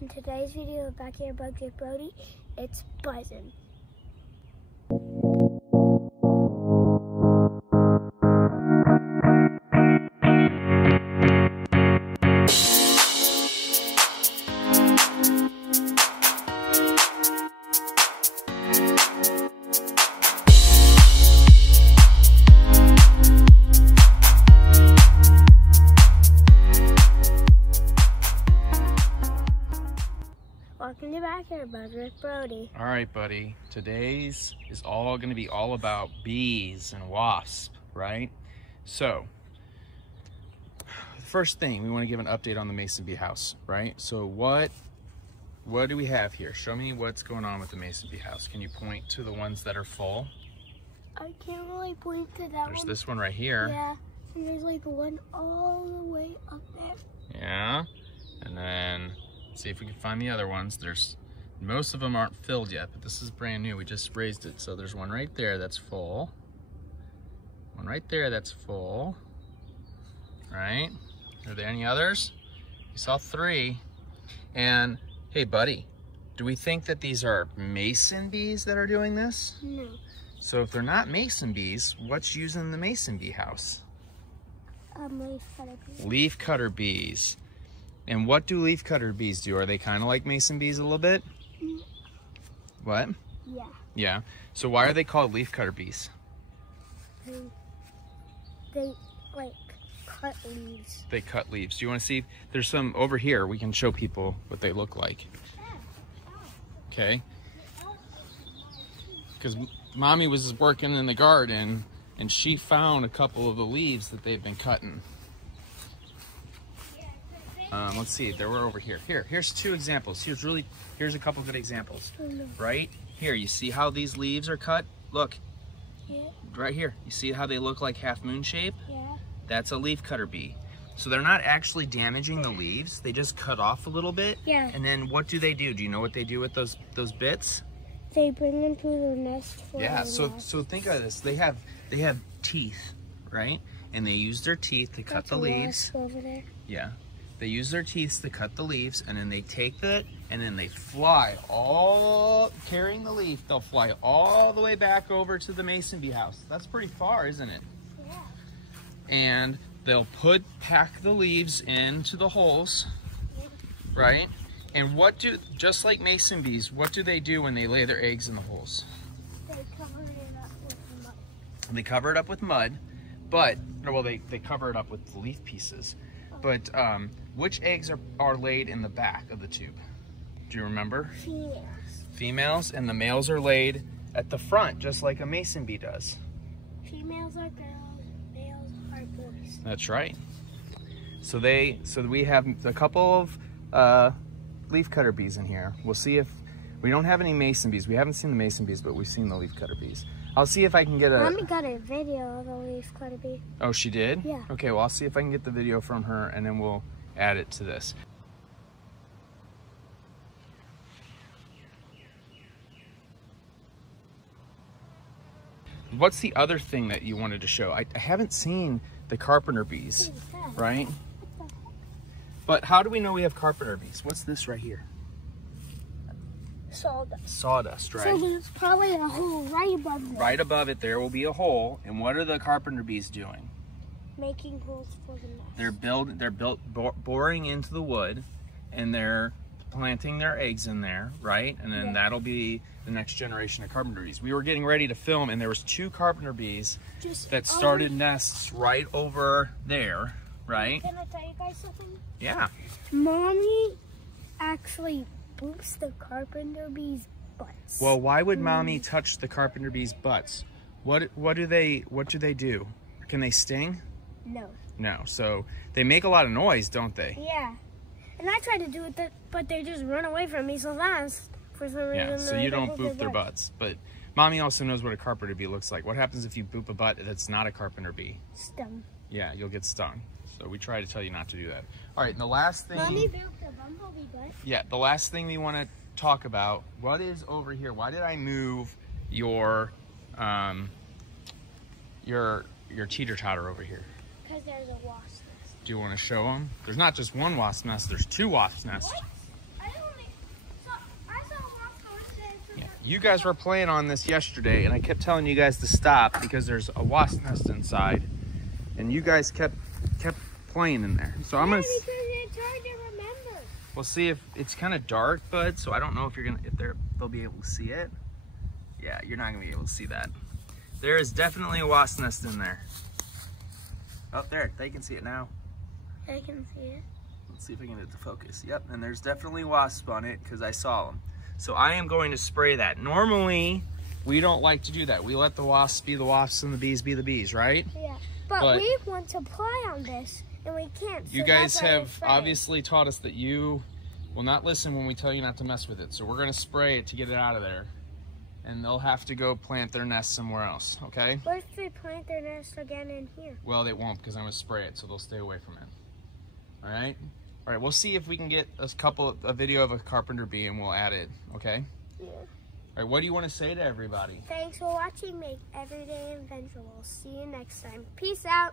In today's video of Backyard Bugs with Brody, it's buzzing. Welcome to Backyard Bugs with Brody. All right, buddy. Today's is all going to be all about bees and wasps, right? So, the first thing, we want to give an update on the mason bee house, right? So what do we have here? Show me what's going on with the mason bee house. Can you point to the ones that are full? I can't really point to that one. There's this one right here. Yeah, and there's like one all the way up there. Yeah, and then see if we can find the other ones. Most of them aren't filled yet, but this is brand new. We just raised it. So there's one right there that's full. One right there that's full. Right? Are there any others? You saw 3. And hey, buddy, do we think that these are mason bees that are doing this? No. So if they're not mason bees, what's using the mason bee house? Leafcutter bees. Leafcutter bees. And what do leafcutter bees do? Are they kind of like mason bees a little bit? What? Yeah. Yeah. So why are they called leafcutter bees? They like cut leaves. They cut leaves. Do you want to see? There's some over here. We can show people what they look like. Okay. Because Mommy was working in the garden and she found a couple of the leaves that they've been cutting. Let's see, they were over here. Here's 2 examples. Here's a couple good examples. Right here, you see how these leaves are cut? Look, Yeah. right here. You see how they look like half moon shape? Yeah. That's a leafcutter bee. So they're not actually damaging the leaves. They just cut off a little bit. Yeah. And then what do? Do you know what they do with those bits? They bring them to their nest for Yeah. their nest. So think of this. They have teeth, right? And they use their teeth to cut the leaves. Over there. Yeah. They use their teeth to cut the leaves, and then they take that, and then they fly carrying the leaf, they'll fly all the way back over to the mason bee house. That's pretty far, isn't it? Yeah. And they'll pack the leaves into the holes, right? And just like mason bees, what do they do when they lay their eggs in the holes? They cover it up with mud. They cover it up with mud, they cover it up with leaf pieces. But which eggs are laid in the back of the tube? Do you remember? Females. Females, and the males are laid at the front, just like a mason bee does. Females are girls, males are boys. That's right. So we have a couple of leafcutter bees in here. We'll see if we don't have any mason bees. We haven't seen the mason bees, but we've seen the leafcutter bees. I'll see if I can get Mommy got a video of a leafcutter bee. Oh, she did? Yeah. Okay, well, I'll see if I can get the video from her, and then we'll add it to this. What's the other thing that you wanted to show? I haven't seen the carpenter bees, right? But how do we know we have carpenter bees? What's this right here? Sawdust. Sawdust, right? So there's probably a hole right above there. Right above it, there will be a hole. And what are the carpenter bees doing? Making holes for the nest. They're boring into the wood, and they're planting their eggs in there, right? And then that'll be the next generation of carpenter bees. We were getting ready to film, and there was 2 carpenter bees that started nests right over there, right? Can I tell you guys something? Yeah. Mommy actually boops the carpenter bees' butts. Well, why would Mommy touch the carpenter bees' butts? What do they do? Can they sting? No. No. So they make a lot of noise, don't they? Yeah. And I try to do it, but they just run away from me so fast for some reason. Yeah, so you don't boop their butts. But Mommy also knows what a carpenter bee looks like. What happens if you boop a butt that's not a carpenter bee? Stung. Yeah, you'll get stung. So we try to tell you not to do that. All right, and the last thing... Mommy booped the bumblebee butt. Yeah, the last thing we want to talk about, what is over here? Why did I move your teeter-totter over here? Because there's a wasp nest. Do you want to show them? There's not just one wasp nest, there's 2 wasp nests. What? I don't you guys were playing on this yesterday, and I kept telling you guys to stop because there's a wasp nest inside, and you guys kept playing in there. So I'm gonna. Because it's hard to remember. We'll see if it's kind of dark, bud. So I don't know if they'll be able to see it. Yeah, you're not gonna be able to see that. There is definitely a wasp nest in there. Oh, there, they can see it now. I can see it. Let's see if I can get it to focus. Yep, and there's definitely wasps on it because I saw them. So I am going to spray that. Normally, we don't like to do that. We let the wasps be the wasps and the bees be the bees, right? Yeah, but we want to play on this, and we can't. So you guys have obviously taught us that you will not listen when we tell you not to mess with it. So we're going to spray it to get it out of there. And they'll have to go plant their nest somewhere else, okay? What if they plant their nest again in here? Well, they won't because I'm going to spray it, so they'll stay away from it. All right? All right, we'll see if we can get a video of a carpenter bee and we'll add it, okay? Yeah. All right, what do you want to say to everybody? Thanks for watching Make Everyday Adventure. We'll see you next time. Peace out.